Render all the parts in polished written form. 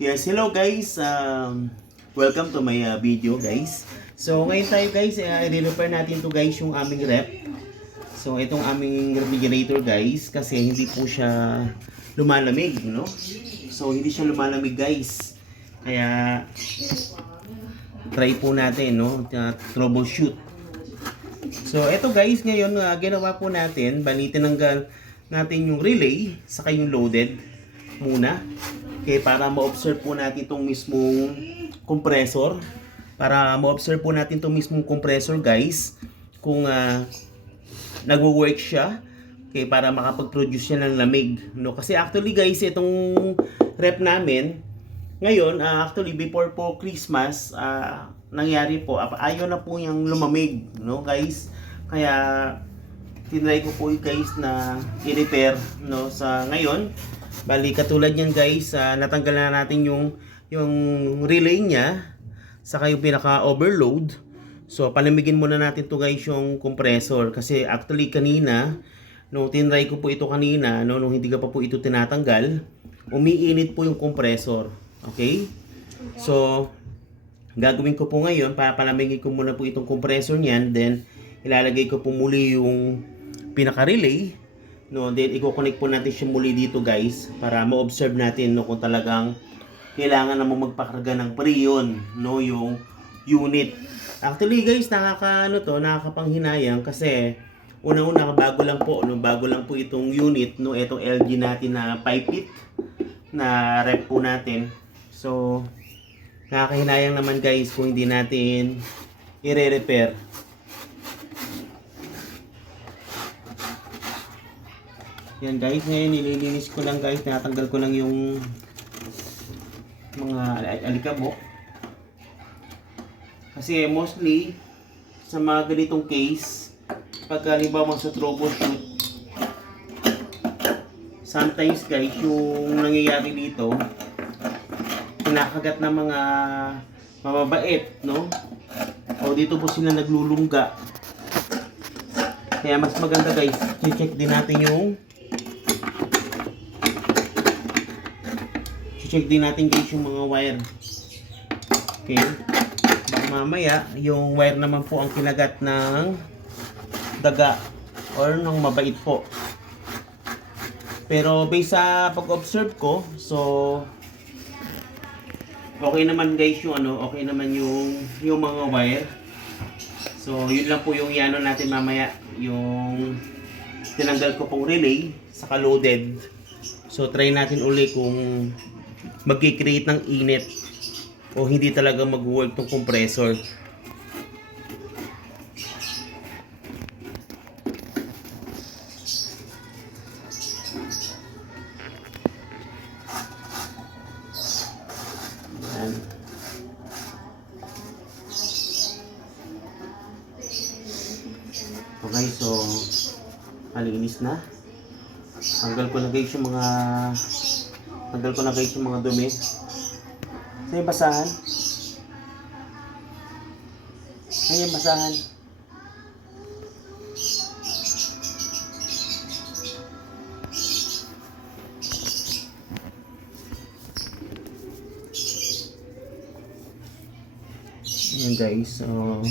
Yes, hello guys. Welcome to my video guys. So ngayon tayo guys, i-repair natin to guys yung aming rep. So itong aming refrigerator guys, kasi hindi po siya lumalamig, no? So hindi siya lumalamig guys. Kaya try po natin, no? Troubleshoot. So ito guys, ngayon ginawa po natin, bali tinanggal natin yung relay, saka yung loaded muna. Okay, para ma-observe po natin itong mismong compressor. Para ma-observe po natin itong mismong compressor guys, kung nagwo-work siya. Okay, para makapag-produce siya ng lamig, no? Kasi actually guys, itong rep namin ngayon, actually before po Christmas, nangyari po, ayaw na po yung lumamig, no guys? Kaya tinry ko po guys na i-repair, no, sa ngayon. Bali katulad niyan guys, natanggal na natin yung relay niya, saka yung pinaka overload. So palamigin muna natin to guys yung compressor, kasi actually kanina no, tinry ko po ito kanina, no, nung hindi ka pa po ito tinatanggal, umiinit po yung compressor. Okay? So gagawin ko po ngayon, papalamigin ko muna po itong compressor niyan, then ilalagay ko po muli yung pinaka relay, no, then i-connect po natin siya muli dito guys, para ma-observe natin, no, kung talagang kailangan naman magpakarga ng preyon, no, yung unit. Actually guys, nakakapanghinayang kasi unang-una bago lang po itong unit, no, itong LG natin na 5 feet na rep po natin. So nakakahinayang naman guys kung hindi natin i-repair. Yan guys, ngayon nililinis ko lang guys, tinatanggal ko lang yung mga alikabok. Kasi mostly sa mga ganitong case, pag halimbawa sa troubleshoot, sometimes guys, yung nangyayari dito, kinakagat ng mga mababait, no? O dito po sila naglulungga. Kaya mas maganda guys, i-check din natin guys yung mga wire. Okay? Baka mamaya, yung wire naman po ang kinagat ng daga or ng mabait po. Pero based sa pag-observe ko, so okay naman guys yung okay naman yung mga wire. So yun lang po yung iano natin mamaya, yung tinanggal ko pong relay saka loaded. So try natin uli kung mag-create ng init o hindi talaga mag-work tong compressor. Yan. Okay, so malinis na. Tanggal ko na guys yung mga dumi. Sa yung basahan. Ayan, basahan. Ayan guys, so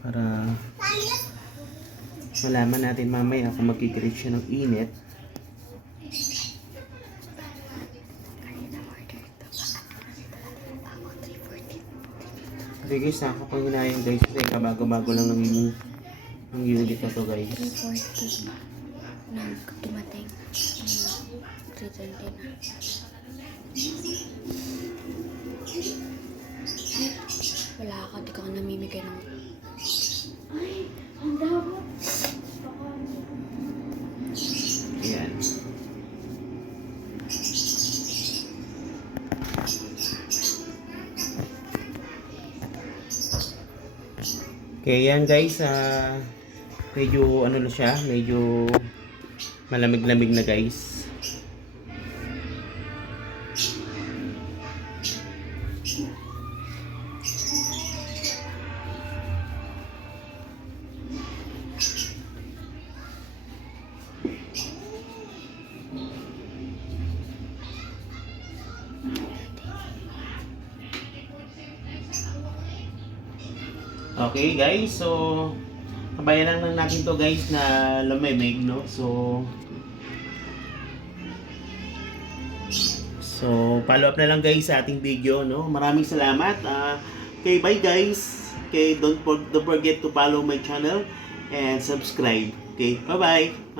para malaman natin mamaya kung mag-create siya ng init. Okay guys, nakakapanghinayang guys, kasi kabago-bago lang ng unit na to guys. 340 na dumating. 320 na. Wala ka, di ka namimigay ng... Ay, ang dabo. Ayan. Okay, yan guys, medyo ano na siya, medyo malamig-lamig na guys. Okay guys, so kabayan lang natin to guys na lumemig, no? So follow up na lang guys sa ating video, no? Maraming salamat. Okay, bye guys. Okay, don't forget to follow my channel and subscribe. Okay, bye-bye.